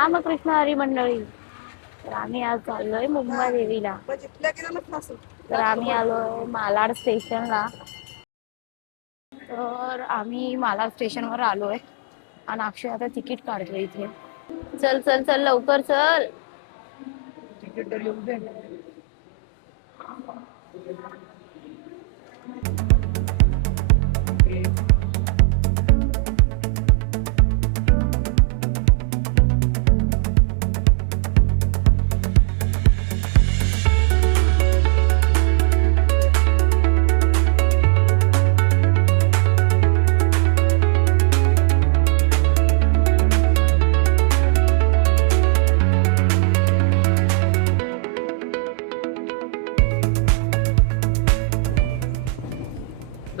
रामकृष्ण हरी मंडळी. तर आम्ही आज चाललोय मुंबादेवीला. तर आम्ही आलोय मालाड स्टेशनला. तर आम्ही मालाड स्टेशनवर आलोय आणि अक्षय आता तिकीट काढतोय इथे. चल चल चल लवकर चल.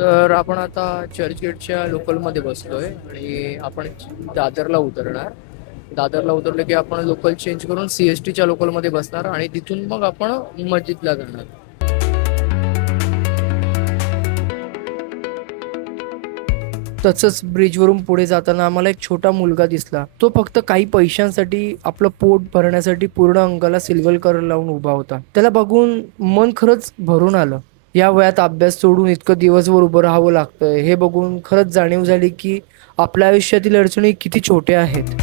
तर आपण आता चर्चगेटच्या लोकलमध्ये बसलोय आणि आपण दादरला उतरणार. दादरला उतरलं की आपण लोकल चेंज करून CSTच्या लोकलमध्ये बसणार आणि तिथून मग आपण मस्जिदला जाणार. तसंच ब्रिजवरून पुढे जाताना आम्हाला एक छोटा मुलगा दिसला. तो फक्त काही पैशांसाठी आपलं पोट भरण्यासाठी पूर्ण अंगाला सिल्वर कलर लावून उभा होता. त्याला बघून मन खरंच भरून आलं. या वयात अभ्यास सोडून इतकं दिवसभर उभं राहावं लागतंय हे बघून खरंच जाणीव झाली की आपल्या आयुष्यातील अडचणी किती छोट्या आहेत.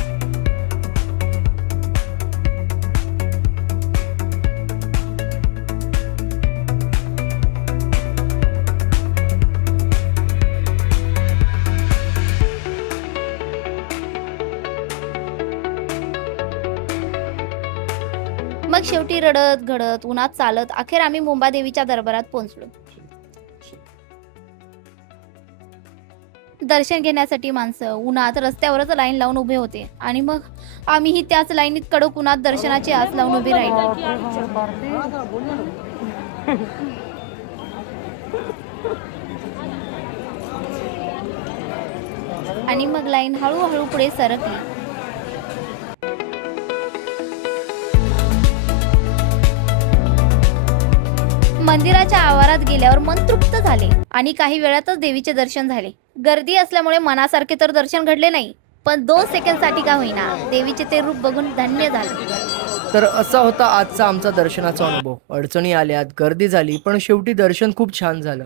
मग शेवटी रडत घडत उन्हात चालत अखेर आम्ही मुंबादेवीच्या दरबारात पोहोचलो. दर्शन घेण्यासाठी माणसं उन्हात रस्त्यावरच लाईन लावून उभे होते आणि मग आम्हीही त्याच लाईनीत कडक उन्हात दर्शनाची आस लावून उभी राहिलो. आणि मग लाईन हळूहळू पुढे सरकली. मंदिराच्या आवारात गेल्यावर मन तृप्त झाले आणि काही वेळातच देवीचे दर्शन झाले. गर्दी असल्यामुळे मनासारखे तर दर्शन घडले नाही, पण 2 सेकंदसाठी का होईना देवीचे ते रूप बघून धन्य झाले. तर असा होता आजचा आमचा दर्शनाचा अनुभव. अडचणी आल्यात, गर्दी झाली, पण शेवटी दर्शन खूप छान झालं.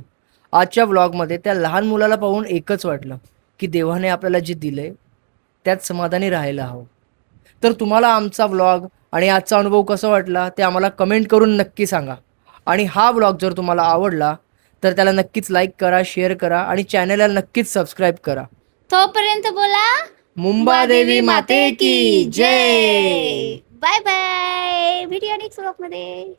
आजच्या व्लॉगमध्ये त्या लहान मुलाला पाहून एकच वाटलं की देवाने आपल्याला जे दिलंय त्यात समाधानी राहायला हवं. तर तुम्हाला आमचा व्लॉग आणि आजचा अनुभव कसा वाटला ते आम्हाला कमेंट करून नक्की सांगा. आणि हा व्लॉग जर तुम्हाला आवडला तर त्याला नक्कीच लाईक करा, शेअर करा आणि चॅनलला नक्कीच सबस्क्राईब करा. तोपर्यंत बोला मुंबादेवी माते की जय. Bye bye. Video next vlog मध्ये.